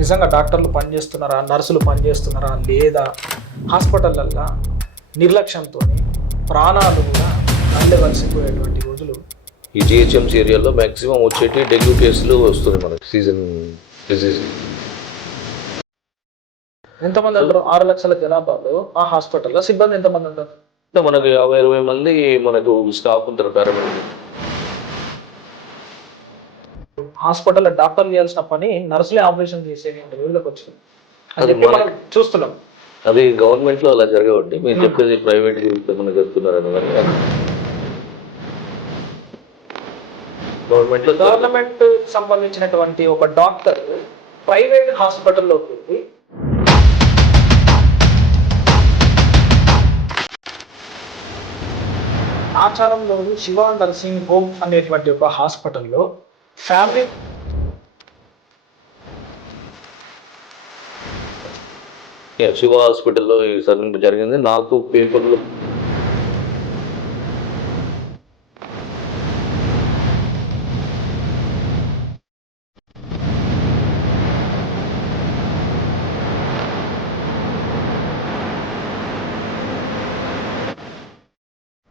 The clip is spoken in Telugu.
నిజంగా డాక్టర్లు పనిచేస్తున్నారా? నర్సులు పనిచేస్తున్నారా? లేదా హాస్పిటల్లల్లో నిర్లక్ష్యంతో ప్రాణాలు కూడా నల్లవలసిపోయేటువంటి రోజులు? ఈ జిహెచ్ఎంసీ ఏరియాలో మ్యాక్సిమం వచ్చేటి డెంగ్యూ కేసులు వస్తుంది మనకి సీజన్ డిసీజ్. ఎంతమంది ఉంటారు ఆరు లక్షల జనాభాలో ఆ హాస్పిటల్లో సిబ్బంది ఎంతమంది ఉంటారు అంటే మనకి యాభై ఇరవై మంది మనకు స్టాఫ్ ఉంటారు పారామెడికల్ హాస్పిటల్లో డాక్టర్లు చేయాల్సిన పని నర్సులే ఆపరేషన్ చేసే రోజులకు వచ్చింది. అని అది చెప్పి మన- చూస్తున్నాం. అది గవర్నమెంట్లో అలా జరగవండి. మీరు చెప్పేది ప్రైవేట్ కానీ గవర్నమెంట్ గవర్నమెంట్ సంబంధించినటువంటి ఒక డాక్టర్ ప్రైవేట్ హాస్పిటల్లో వెళ్ళి ఆచారంలోని శివ నర్సింగ్ హోమ్ అనేటువంటి ఒక హాస్పిటల్లో ఫ్యామిలీ. శివ హాస్పిటల్లో ఈ సర్జరీ జరిగింది. నాకు పేపర్లో